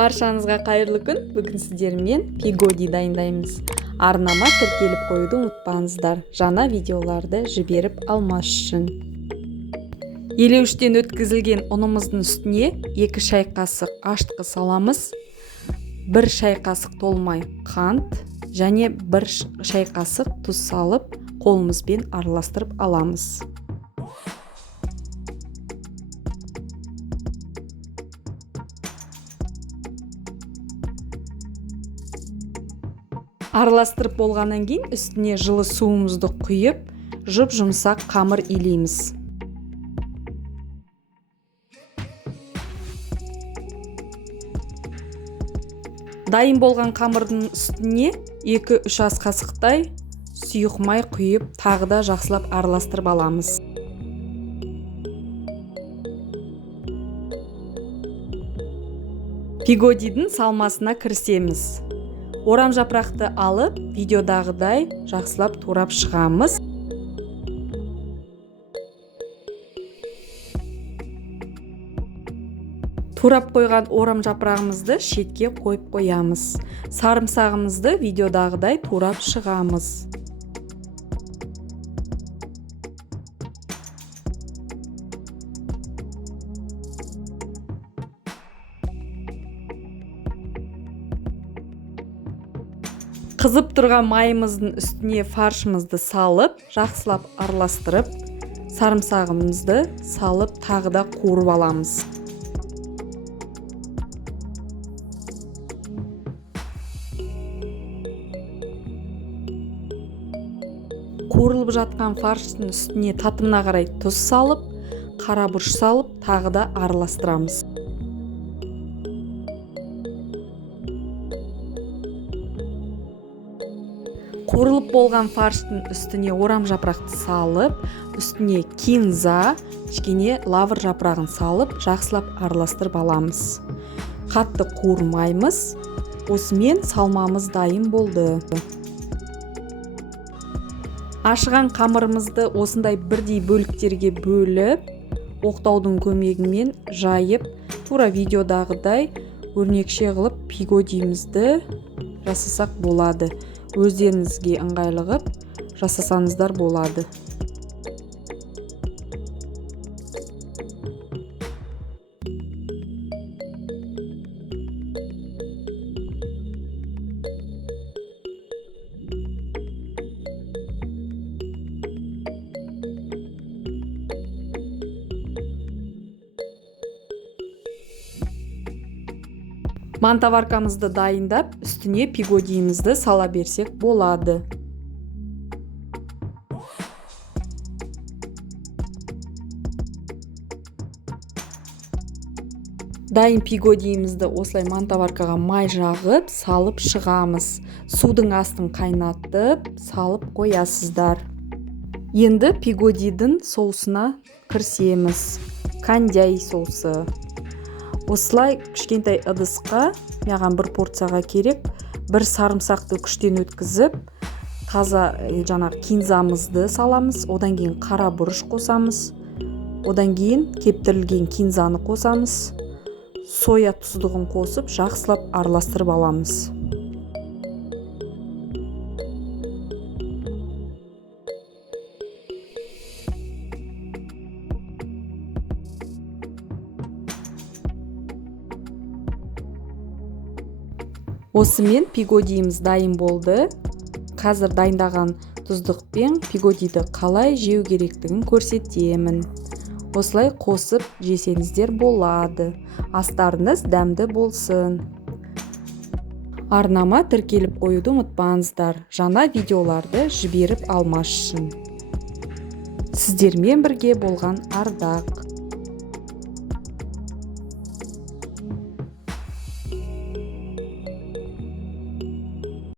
Баршаңызға қайырлы күн. Бүгін сіздермен пигоди дайындаймыз. Арнама тіркеліп қоюды ұмытпаңыздар. Жаңа видеоларды жіберіп алмас үшін. Елеуіштен өткізілген ұнымыздың үстіне 2 шай қасық ашытқы саламыз. 1 шай қасық толмай қант және 1 шай қасық тұз салып, қолымызбен араластырып аламыз. Араластырып болғаннан кейін үстіне жылы суымызды құйып, жұп-жұмсақ қамыр илейміз. Дайын болған қамырдың үстіне 2-3 ас қасықтай сұйық май құйып, тағы да жақсылап араластырып аламыз. Пигодидің салмасына кірісеміз. Орам жапырақты алып, видеодағыдай жақсылап турап шығамыз. Турап қойған орам жапырағымызды шетке қойып қоямыз. Сарымсағымызды видеодағыдай турап шығамыз. Қызып тұрған майымыздың үстіне фаршымызды салып, жақсылап араластырып, сарымсағымызды салып, тағы да қуырып аламыз. Қуырылып жатқан фарштың үстіне татымына қарай тұз салып, қара бұрыш салып, тағы да араластырамыз. Қуырылып болған фарштың үстіне орам жапырақты салып, үстіне кинза, кішкене лавр жапырағын салып, жақсылап араластырып аламыз. Қатты қуырмаймыз. Осымен салмамыз дайын болды. Ашыған қамырымызды осындай бірдей бөліктерге бөліп, оқтаудың көмегімен жайып, тура видеодағыдай өрнекше қылып пигодиімізді жасасақ болады. Өздеріңізге ыңғайлы қылып жасасаңыздар болады. Мантаваркамызды дайындап, үстіне пигодиімізді сала берсек болады. Дайын пигодиімізді осылай мантаваркаға май жағып, салып шығамыз. Судың астын қайнатып, салып қоясыздар. Енді пигодидің соусына кірісеміз. Кандяй соусы. Осылай кішкентай ыдысқа, маған 1 порцияға керек, 1 сарымсақты күштен өткізіп, таза жаңағы кинзамызды саламыз, одан кейін қара бұрыш қосамыз, одан кейін кептірілген кинзаны қосамыз, соя тұздығын қосып, жақсылап араластырып аламыз. Осымен пигодиіміз дайын болды. Қазір дайындаған тұздықпен пигодиді қалай жеу керектігін көрсетемін. Осылай қосып жесеңіздер болады. Астарыңыз дәмді болсын. Арнама тіркеліп қоюды ұмытпаңыздар. Жаңа видеоларды жіберіп алмас үшін. Сіздермен бірге болған Ардақ.